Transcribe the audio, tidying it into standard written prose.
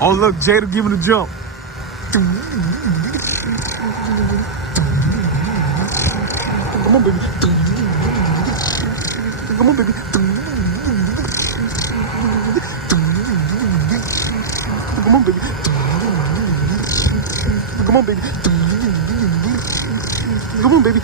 Oh, look, Jada giving a jump. Come on, baby. Come on, baby. Come on, baby. Come on, baby. Come on, baby.